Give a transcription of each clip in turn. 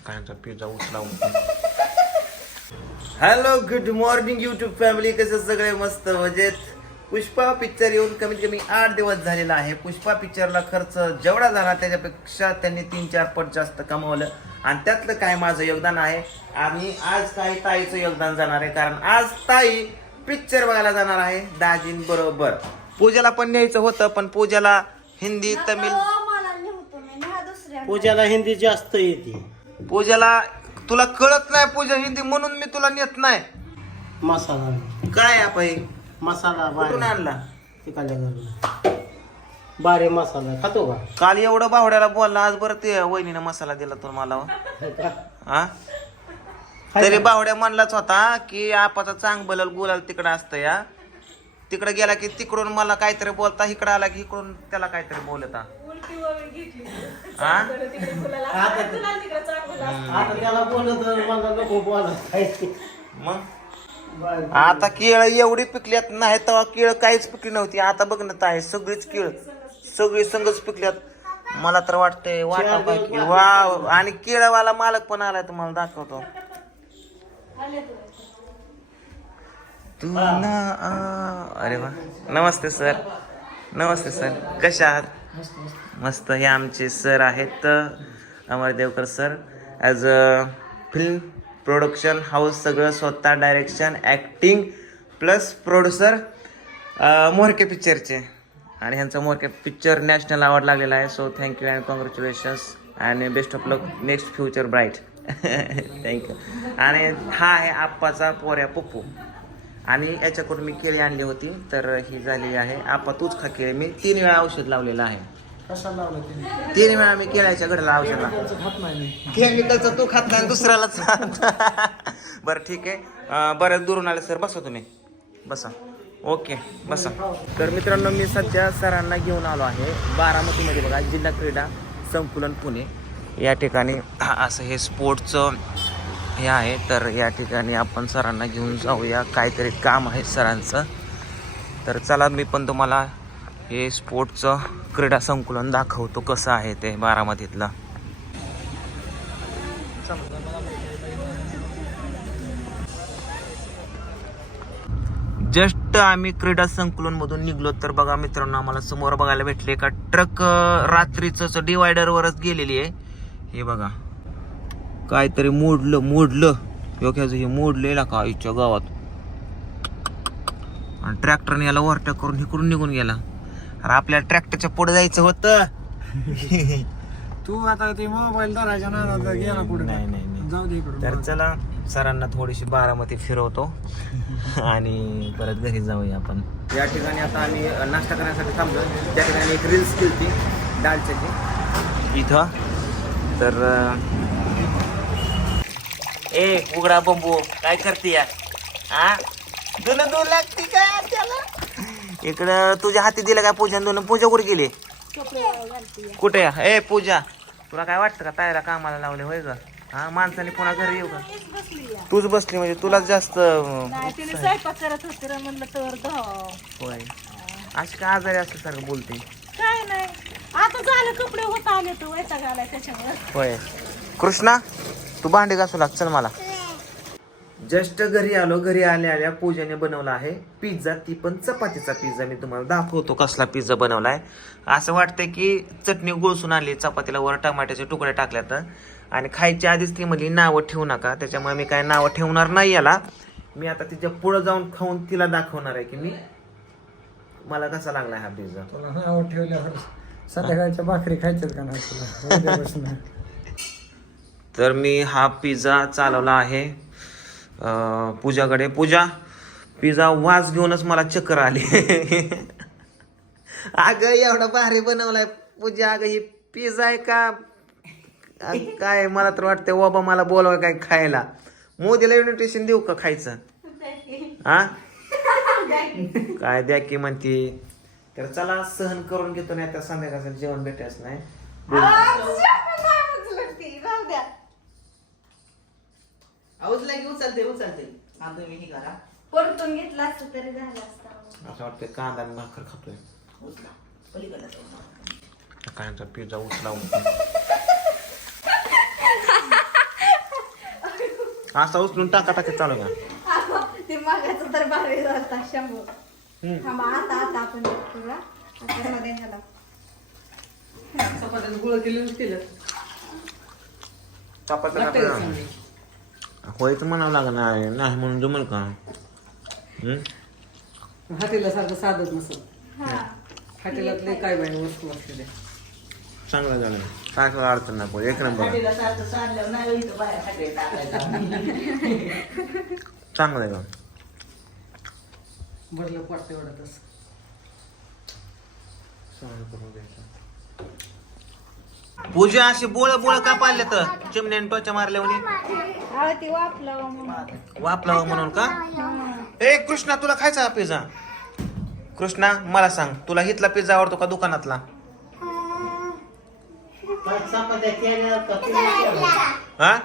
सकाळचा pizza उचलावून hello good morning YouTube family कसं सगळे? मस्त मजेत. पुष्पा पिक्चर येऊन कमीत कमी. आठ दिवस झालेला आहे. पुष्पा पिक्चरला खर्च जेवढा झाला त्याच्यापेक्षा त्यांनी तीन चार पट जास्त कमवलं. आणि त्यातलं काय माझं योगदान आहे? आणि आज काही ताईचं योगदान जाणार आहे? कारण आज ताई पिक्चर बघायला जाणार आहे. दाजीन बरोबर. पूजाला पण न्यायचं होतं पण पूजाला हिंदी तमिळ दुसऱ्या पूजाला हिंदी जास्त येते. पूजाला तुला कळत नाही पूजा हिंदी म्हणून मी तुला नेत नाही. मसाला. काय आपण मसाला कुठून बारे आणला? तिकडल्या घरला बारे मसाला. खातो का? काल एवढं बावड्याला बोलला आज बरं ते वहिनीनं मसाला दिला तो मला. हो. हा तरी बावड्या म्हणलाच होता की आपाचा चांग बलल गुलाल तिकडं असतं या. तिकडे गेला की तिकडून मला काहीतरी बोलता इकडं आला की इकडून त्याला काहीतरी बोलता. आता त्याला बोलत मला नको बोला मग? आता केळ एवढी पिकल्यात नाही तेव्हा केळ काहीच पिकली नव्हती. आता बघ ना ताई सगळीच केळ सगळी संगच पिकल्यात मला तर वाटतंय वाटा पाहिजे वा आणि केळवाला मालक पण आलाय तुम्हाला दाखवतो. तू ना अरे वा. नमस्ते सर. नमस्ते सर. कशा आहात? मस्त हे आमचे सर आहेत Amar Deokar sir. As a film production house सगळं स्वतः डायरेक्शन ॲक्टिंग प्लस प्रोड्युसर मोरके पिक्चरचे आणि ह्यांचा मोरके पिक्चर नॅशनल अवॉर्ड लागलेला आहे so thank you and congratulations आणि best of luck next future bright thank you आणि हा आहे आप्पाचा पोऱ्या पप्पू. आणि याच्याकडून मी केळी आणली होती तर ही झालेली आहे. आपा तूच खा केळी. मी तीन वेळा औषध लावलेलं आहे. कशाला लावलं ते तीन वेळा मी केळ्याच्या घडला औषध लावलं. त्यांचं खात नाही मी. केमिकलचं तू खात नाही दुसऱ्यालाच बरं ठीक आहे. अं, बरं दुरून आले सर. बसा तुम्ही. बसा. ओके बसा. तर मित्रांनो मी सध्या सरांना घेऊन आलो आहे. बारामतीमध्ये बघा जिल्हा क्रीडा संकुलन पुणे. या ठिकाणी हा, असं हे स्पोर्टचं हे आहे तर या ठिकाणी आपण सरांना घेऊन जाऊया. काहीतरी काम आहे सरांचं. तर चला मी पण तुम्हाला हे स्पोर्टचं क्रीडा संकुलन दाखवतो कसं आहे ते बारामतीतलं. जस्ट आम्ही क्रीडा संकुलन मधून निघलो तर बघा मित्रांनो आम्हाला समोर बघायला भेटले का? ट्रक रात्रीच डिवायडर वरच गेलेली आहे. हे बघा. काहीतरी मोडलं मोडलं. योग्याचं हे मोडलेला का आईच्या गावात. आणि ट्रॅक्टरने याला ओव्हरटेक करून इकडून निघून गेला. अरे आपल्या ट्रॅक्टरच्या पुढे जायचं होतं. तू आता ते मोबाईल धरायच्या ना गेला पुढे. नाही नाही नाही. जाऊ दे इकडे तर चला सरांना थोडीशी बारामती फिरवतो. आणि परत घरी जाऊया आपण. या ठिकाणी आता आम्ही नाश्ता करण्यासाठी थांबलो त्या ठिकाणी एक रील्स केली दाल चटणी इथं. तर अं, ए उघडा बंबू. काय करते या? हा दोन दोन लागते काय त्याला? इकडं तुझ्या हाती दिलं काय पूजा दोन पूजा कुठे गेली? कुठे? ए पूजा. तुला काय वाटतं का तायला कामाला लावले होय ग? हा माणसाने पुन्हा घरी येऊ का? तूच बसली म्हणजे तुलाच जास्त. होय. अशी काय आजारी असल्यासारखं बोलते? काय नाही. आता झालं कपडे होत आले तर वैताग आलाय त्याच्यामुळे होय. कृष्णा? तू भांडे घासू लाग चल मला. जस्ट घरी आलो घरी आल्या आल्या पूजाने बनवला आहे पिझ्झा. ती पण चपातीचा पिझ्झा मी तुम्हाला दाखवतो कसला पिझ्झा बनवलाय. असं वाटतंय की चटणी गुळसून आणली चपातीला वर टमाट्याचे तुकडे टाकल्यात. आणि खायच्या आधीच ती म्हणली नावं ठेवू नका. त्याच्यामुळे मी काय नावं ठेवणार नाही याला. मी आता तिच्या पुढं जाऊन खाऊन तिला दाखवणार आहे की मी मला कसा लागलाय हा पिझ्झा. तुला नाव ठेवल्यावर संध्याकाळच्या भाकरी खायच्यात का नाही तुला. तर मी हा पिझ्झा चालवला आहे. पूजाकडे. पूजा पिझ्झा वास घेऊनच मला चक्कर आली. अगं एवढा भारी बनवलाय पूजा. अगं ही पिझ्झा आहे का? काय मला तर वाटतंय बाबा मला बोलवा काय खायला. मोदीला इन्व्हिटेशन देऊ का खायचं? हा काय द्या की म्हणते. तर चला सहन करून घेतो नाही आता संध्याकाळचं जेवण भेटायच नाही जाऊ द्या उचला की उचलते उचलते. हा तुम्ही हे करा. परतून घेतला असतं तरी झालं असतं. असं वाटतं कांदा आणि भाकर खातोय. उचला. पलीकडे जाऊ. कांदा पिझ्झा उचलावून असा उचलून टाका टाका चालू का ते मागायचं तर भारी झालता शंभू. हम्म. थांबा आता आता आपण आता मध्ये ह्याला. गुळ केलं केलं. चपात्या का? होय तर म्हणावं लागणार नाही म्हणून जमल का? हम्म? हातीला सारखं साधत नसत हा. हातीला काय बाई वस्तू असते ते. चांगलं झालं काय काय अडचण नाही पण एक नंबर. खाटीला सारखं सांडल्यावर नाही इथं बाहेर खाटीला टाकायचं. चांगलं आहे का? भरलं पडतं एवढं तसं. पूजा अशी बोळ बोळ का पाडले तर? चिमण्याने टोचा मारल्या अहो ती वापलं म्हणून. वापला म्हणून का? ए कृष्णा तुला खायचा पिझ्झा कृष्णा मला सांग तुला हितला पिझ्झा आवडतो का दुकानातला? हा?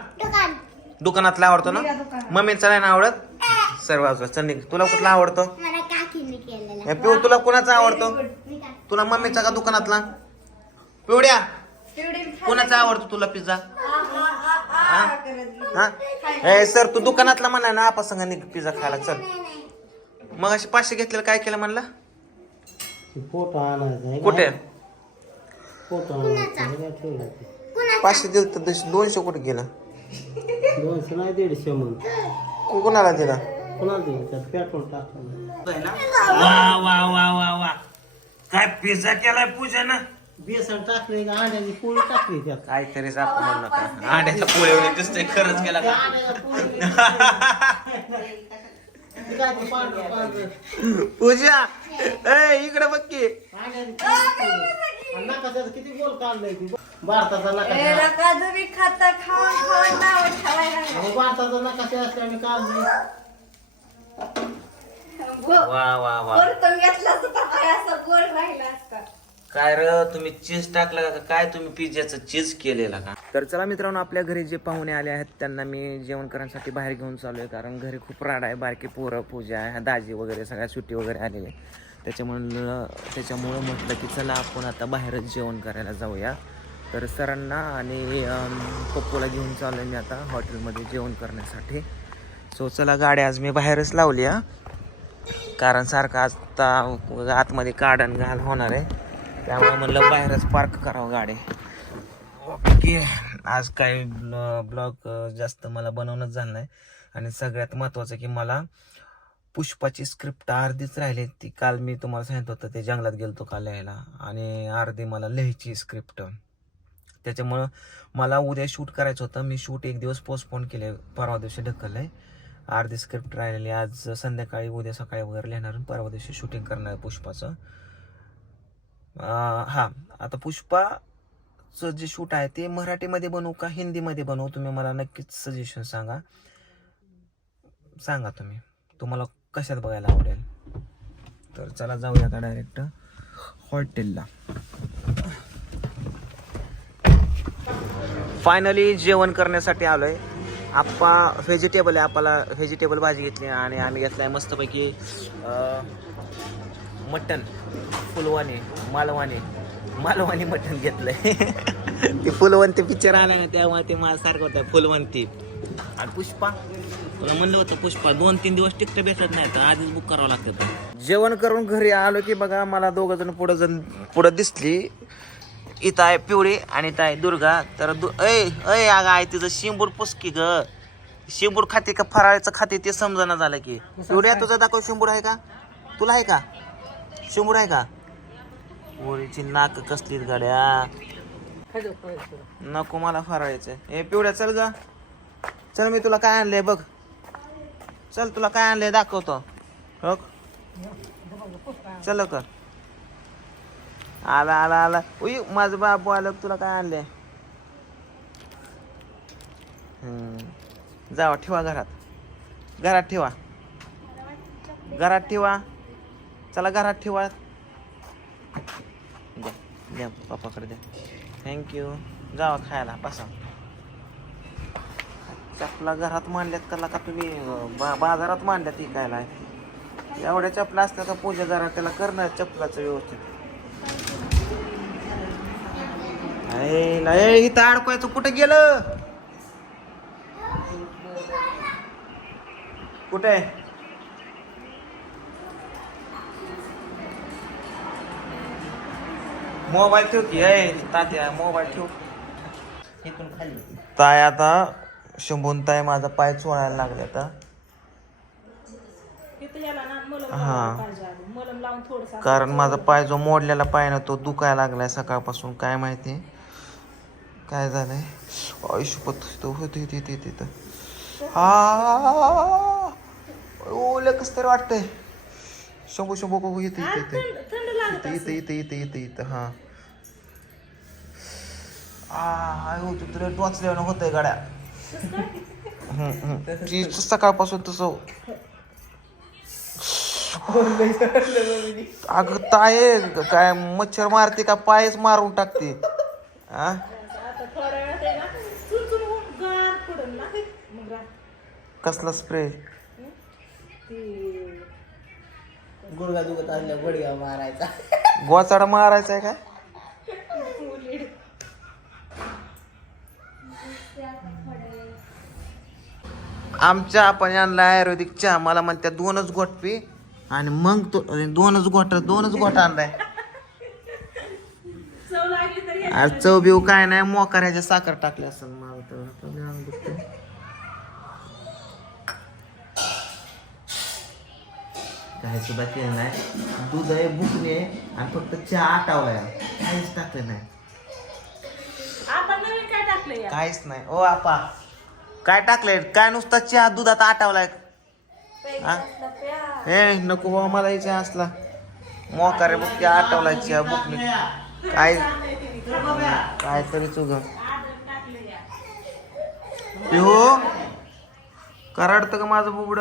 दुकानातला आवडतो ना? मम्मीचा नाही ना आवडत? सर्व चल निघ. तुला कुठला आवडतो? मला काकीने केलेला. ए, पिऊ तुला कोणाचा आवडतो? तुला मम्मीचा का दुकानातला? पिवड्या कोणाचा आवडतो तुला पिझ्झा? हा? ए सर तू दुकानातला म्हणा ना आपा संग निघ पिझ्झा खायला चल. मग अशी पाचशे घेतलेलं काय केलं म्हणला? फोटो आणायचा आहे कुठे? फोटो आणायचा? पाचशे दिलं तर दोनशे- कुठे गेलं? दोनशे नाही दीडशे मग. को- कोणाला दिला? कोणाला त्यात पेट्रोल टाकलं. वा वा वा वा वा. काय पिझ्झा केलाय पूजा ना बेसन टाकले का? अंड्याची पोळी टाकली त्यात. काय तरीच आपण म्हणू नका. अंड्याचा पोळी खरंच केला का? पांढरं. पूजा ए इकडे बघ की. नकाशाचं किती काढलंय ती. भारताचा नकाशा. खाता खाऊन खाऊन नाव ठेवायला आणि भारताचा नकाशा असल्याने काढलंय वा वा वा. वरतून घेतला असता काय असं गोल राहिला असता. काय र तुम्ही चीज टाकला का? काय तुम्ही पिझ्झाचं चीज केलेला का? तर चला मित्रांनो आपल्या घरी जे पाहुणे आले आहेत त्यांना मी जेवण करण्यासाठी बाहेर घेऊन चालू आहे कारण घरी खूप राड आहे बारकी पोरं पूजा आहे दाजी वगैरे सगळ्या सुट्टी वगैरे आलेले त्याच्यामुळं त्याच्यामुळं म्हटलं की चला आपण आता बाहेरच जेवण करायला जाऊया. तर सरांना आणि पप्पूला घेऊन चालू आहे मी आता हॉटेलमध्ये जेवण करण्यासाठी. सो चला गाडी आज मी बाहेरच लावली हा. कारण सारखं आता आतमध्ये काढण घाल होणार आहे. त्यामुळे म्हणलं बाहेरच पार्क करावं गाडी. ओके आज काही ब्लॉग जास्त मला बनवणंच झालं नाही. आणि सगळ्यात महत्त्वाचं की मला पुष्पाची स्क्रिप्ट अर्धीच राहिली. ती काल मी तुम्हाला सांगितलं होतं ते जंगलात गेलतो काल लिहायला. आणि अर्धी मला लिहायची स्क्रिप्ट त्याच्यामुळं मला उद्या शूट करायचं होतं. मी शूट एक दिवस पोस्टपोन केले. परवा दिवशी ढकललं आहे अर्धी स्क्रिप्ट राहिलेली. आज संध्याकाळी उद्या सकाळी वगैरे लिहिणार परवा दिवशी शूटिंग करणार आहे पुष्पाचं. हां. आता पुष्पाचं जे शूट आहे ते मराठीमध्ये बनवू का हिंदीमध्ये बनवू? तुम्ही मला नक्कीच सजेशन सांगा. सांगा तुम्ही. तुम्हाला कशात बघायला आवडेल? तर चला जाऊया आता डायरेक्ट हॉटेलला फायनली जेवण करण्यासाठी आलो आहे आप्पा व्हेजिटेबल आहे आपल्याला व्हेजिटेबल भाजी घेतली आणि आम्ही घेतला आहे मस्तपैकी मटन फुलवाणी. मालवाणी. मालवाणी मटन घेतलंय. ते फुलवंती पिक्चर आला ना त्यामुळे ते मला सारखं होतं फुलवंती. आणि पुष्पा? तुला म्हणलं होतं पुष्पा दोन तीन दिवस तिकीट भेटत नाही तर आधीच बुक करावं लागतं जेवण करून घरी आलो की बघा मला दोघं जण पुढं जण पुढं दिसली. इथं आहे पिवळी आणि इथं आहे दुर्गा. तर दु ऐ ऐ अगं आहे तिचं शिंबूर पुसकी ग. शिंबूर खाते का फराळाचं खाते ते समजणं झालं की. पिवड्या तुझा दाखव शिंबूर आहे का? तुला आहे का? शिंबूर आहे का? ओरीची नाक कसलीत गाड्या? नको मला फराळायचं. हे पिवड्या चल ग. चल मी तुला काय आणलंय बघ. चल तुला काय आणलंय दाखवतो. हो चल कर आला आला आला. उई माझं बाबू आलं तुला काय आणलंय? हम्म. जावा ठेवा घरात. घरात ठेवा. घरात ठेवा. चला घरात ठेवा. द्या पापाकडे पप्पाकडे द्या. थँक्यू जावा खायला बसा. चपला घरात मांडल्यात त्याला का तुम्ही बा बाजारात मांडल्यात विकायला एवढ्या चपला असल्या का पूजा जरा त्याला करणार चपलाचं व्यवस्थित. अरे, इथं अडकवायचं कुठं गेलं? कुठे? मोबाईल ठेव की अय तात्या मोबाईल ठेव. इथून खाली. ताय आता शंभून ताय माझा पाय चोळायला लागले आता. तिथं ह्याला ना मलम हा. लावायला पाहिजे आधी. मलम लावून थोडस कारण माझा पाय जो मोडलेला पाय ना तो दुखायला लागलाय सकाळपासून. काय माहिती? काय झालंय? आयुष्यपत तो होत इथे इथं हा ओलं कस तरी वाटतंय. शंभू शंभू बघू इथे इथे थंड लागत इथे इथे इथे इथे इथे हा. आ हो तू तुला टोचल्यानं होतंय गाड्या. हम्म, हम्म. ती सकाळपासून तसं अगं ताय काय मच्छर मारते का? पायच मारून टाकते. रा- कसला स्प्रे ती गुडगा दुखत असल्या गुडघ्या मारायचा. गोचाडा मारायचा आहे काय. आमच्या आपण आणला आयुर्वेदिक चहा मला म्हणत्या दोनच गोट पी. आणि मग तो अरे दोनच गोट दोनच गोट आणलाय. चव लागली तरी अरे चव बिव काय नाही मोकाऱ्याच्या साखर टाकली असेल मला तर आता लय अंग दुखतंय. काय सुद्धा केलं नाही. दूध आहे बुकणे आणि फक्त चहा आटावलाय काहीच टाकलं नाही. काहीच नाही. ओ आपा. काय टाकलंय? काय नुसता चहा दुधात आटावलाय? हा? नको बाबा मला इथे असला. मोकारे बुक आटवलाय चहा बुकणे काय काय? तरी चुग. पिहू कराडतं का माझं बुबड?